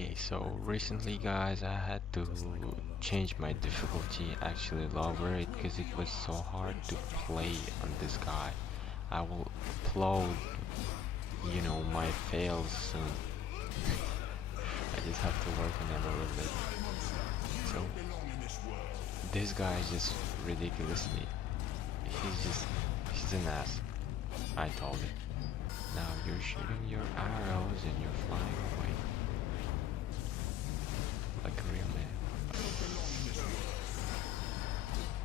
Okay, so recently guys I had to change my difficulty, actually lower it because it was so hard to play on this guy. I will upload, my fails soon. I just have to work on it a little bit. So this guy is just ridiculously, he's an ass. I told it. Now you're shooting your arrows and you're flying away like a real man.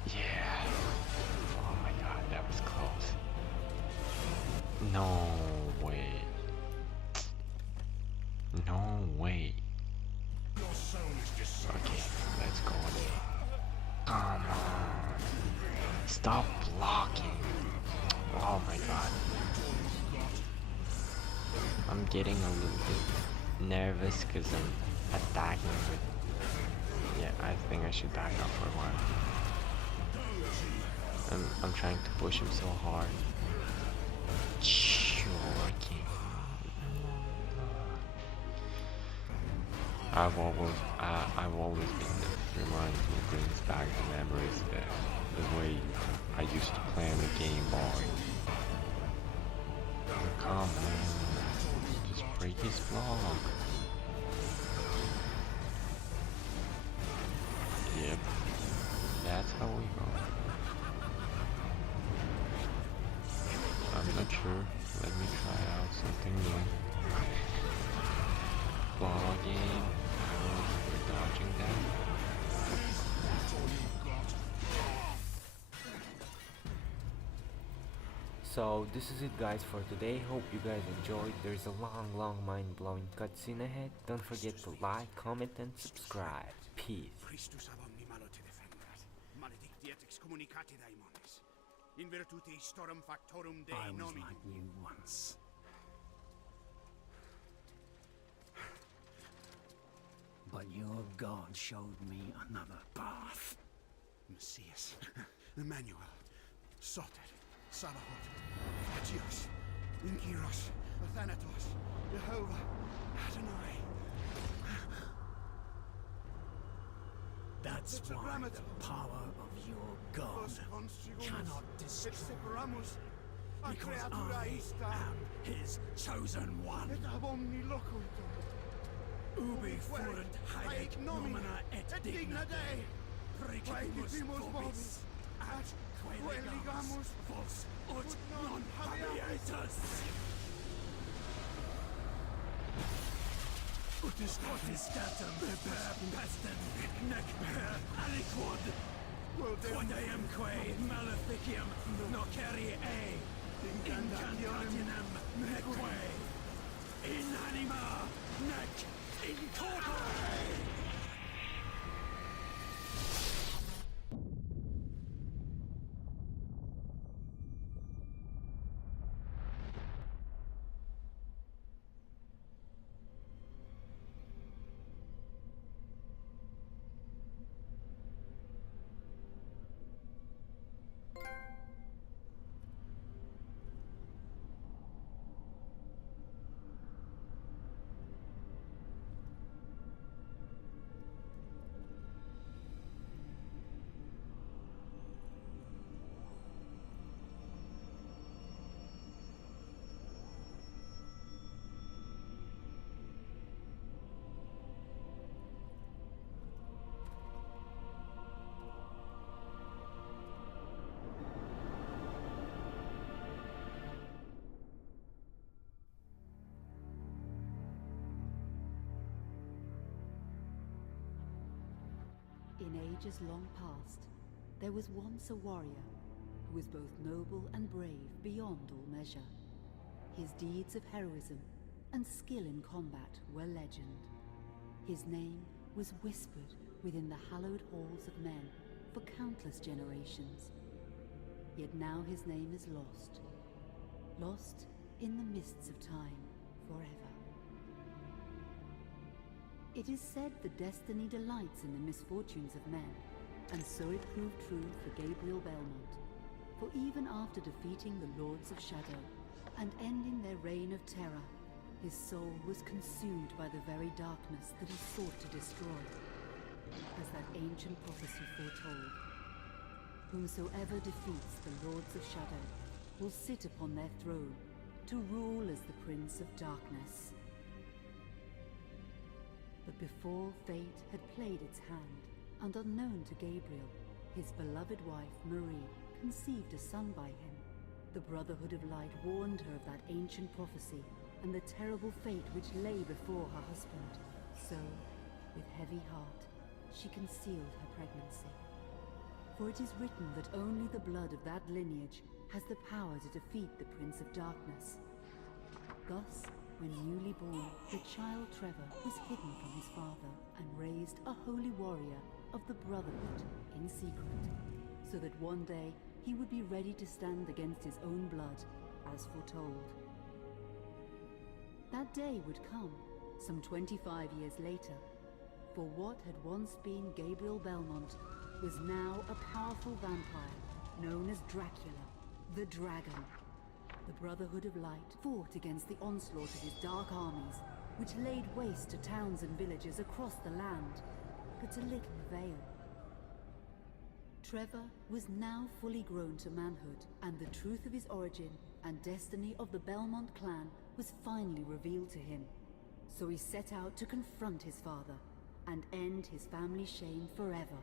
Yeah. Oh my god, that was close. No way. No way. Okay, let's go again. Come on. Stop blocking. Oh my god. I'm getting a little bit nervous because I'm attacking with... Yeah, I think I should back up for a while. I'm trying to push him so hard. Working. I've always been reminded me, brings back the memories, the way I used to play on the Game Boy. Come on, just break his block. Yep, that's how we go. I'm not sure. Let me try out something new. Ball game. We're dodging that. So this is it guys for today. Hope you guys enjoyed. There's a long mind-blowing cutscene ahead. Don't forget to like, comment and subscribe. Peace. Christus ab omni malo te defendat, maledictiat excommunicati daimones, in virtute istorum factorum Dei I was nominum. like you once. But your God showed me another path. Messias, Emmanuel, Soter, Sabaoth, Etios, Inkyros, Athanatos, Jehovah, Adonai. That's why the power of your God cannot destroy. Because I am his chosen one. Et ab omni locuitur. Ubi fuerunt haec nomina et digna Dei. Praecipimus vobis, at quae legamus vos ut non habeatus. Utestatum per pestem, nec per aliquod. Quod eamque maleficium nocere e incantationem neque in anima nec in corpore. In ages long past, there was once a warrior who was both noble and brave beyond all measure. His deeds of heroism and skill in combat were legend. His name was whispered within the hallowed halls of men for countless generations. Yet now his name is lost. Lost in the mists of time forever. It is said that destiny delights in the misfortunes of men, and so it proved true for Gabriel Belmont. For even after defeating the Lords of Shadow and ending their reign of terror, His soul was consumed by the very darkness that he sought to destroy, as that ancient prophecy foretold. Whomsoever defeats the Lords of Shadow will sit upon their throne to rule as the Prince of Darkness. But before fate had played its hand, and unknown to Gabriel, his beloved wife Marie conceived a son by him. The Brotherhood of Light warned her of that ancient prophecy and the terrible fate which lay before her husband. So, with heavy heart, she concealed her pregnancy. For it is written that only the blood of that lineage has the power to defeat the Prince of Darkness. Thus, when newly born, the child Trevor was hidden from his father and raised a holy warrior of the Brotherhood in secret, so that one day he would be ready to stand against his own blood, as foretold. That day would come, some 25 years later, for what had once been Gabriel Belmont was now a powerful vampire known as Dracula, the Dragon. The Brotherhood of Light fought against the onslaught of his dark armies, which laid waste to towns and villages across the land, but to little avail. Trevor was now fully grown to manhood, and the truth of his origin and destiny of the Belmont clan was finally revealed to him. So he set out to confront his father and end his family's shame forever.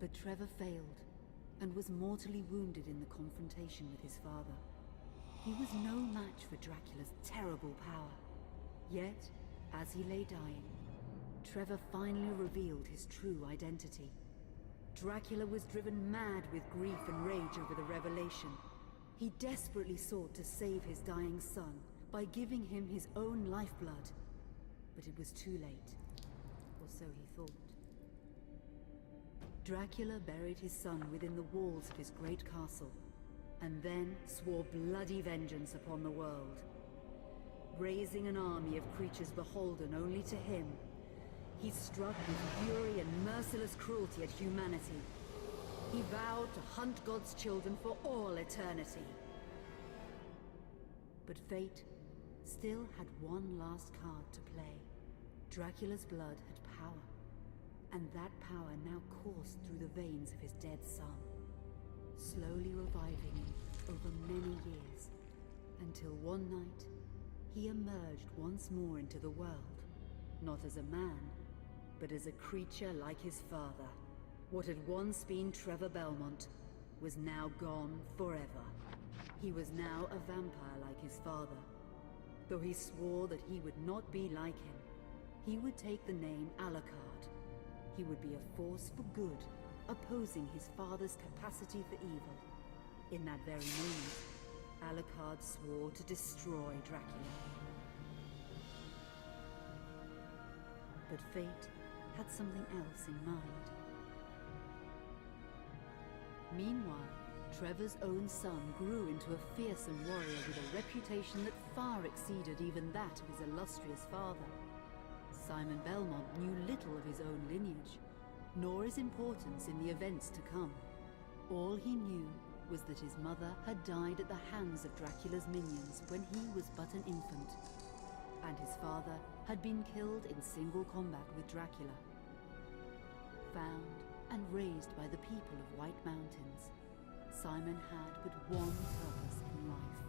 But Trevor failed, and was mortally wounded in the confrontation with his father. He was no match for Dracula's terrible power. Yet, as he lay dying, Trevor finally revealed his true identity. Dracula was driven mad with grief and rage over the revelation. He desperately sought to save his dying son by giving him his own lifeblood. But it was too late, or so he thought. Dracula buried his son within the walls of his great castle, and then swore bloody vengeance upon the world. Raising an army of creatures beholden only to him, he struck with fury and merciless cruelty at humanity. He vowed to hunt God's children for all eternity. But fate still had one last card to play. Dracula's blood had power, and that power now coursed through the veins of his dead son, slowly reviving him over many years, until one night he emerged once more into the world, not as a man, but as a creature like his father. What had once been Trevor Belmont was now gone forever. He was now a vampire like his father. Though he swore that he would not be like him, he would take the name Alucard. He would be a force for good, opposing his father's capacity for evil. In that very moment, Alucard swore to destroy Dracula. But fate had something else in mind. Meanwhile, Trevor's own son grew into a fearsome warrior with a reputation that far exceeded even that of his illustrious father. Simon Belmont knew little of his own lineage, nor his importance in the events to come. All he knew was that his mother had died at the hands of Dracula's minions when he was but an infant, and his father had been killed in single combat with Dracula. Found and raised by the people of White Mountains, Simon had but one purpose in life: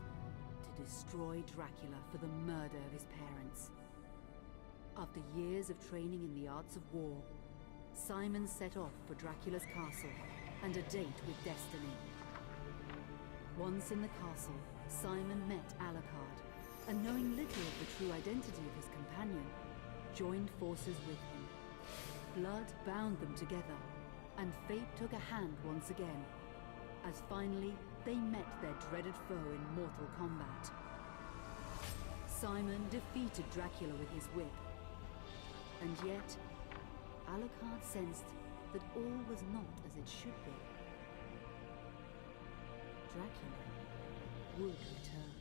to destroy Dracula for the murder of his parents. After years of training in the arts of war, Simon set off for Dracula's castle and a date with destiny. Once in the castle, Simon met Alucard, and knowing little of the true identity of his companion, joined forces with him. Blood bound them together, and fate took a hand once again, as finally they met their dreaded foe in mortal combat. Simon defeated Dracula with his whip, and yet Alucard sensed that all was not as it should be. Dracula would return.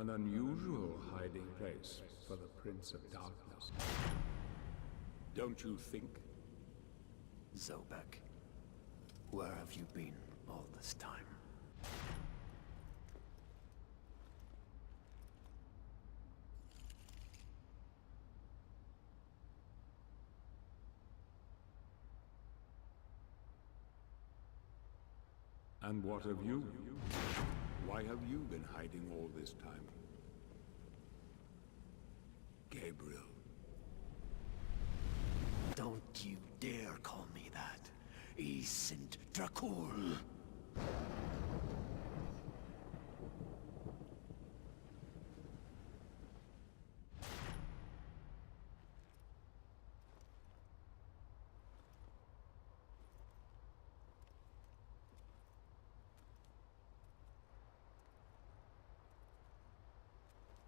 An unusual hiding place for the Prince of Darkness. Don't you think? Zobek, where have you been all this time? And what of you? Why have you been hiding all this time? Gabriel. Don't you dare call me that. Isint Dracul.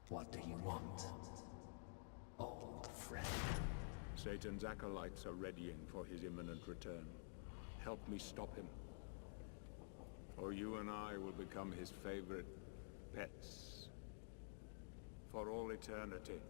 What do you want, old friend? Satan's acolytes are readying for his imminent return. Help me stop him. Or you and I will become his favorite pets. For all eternity.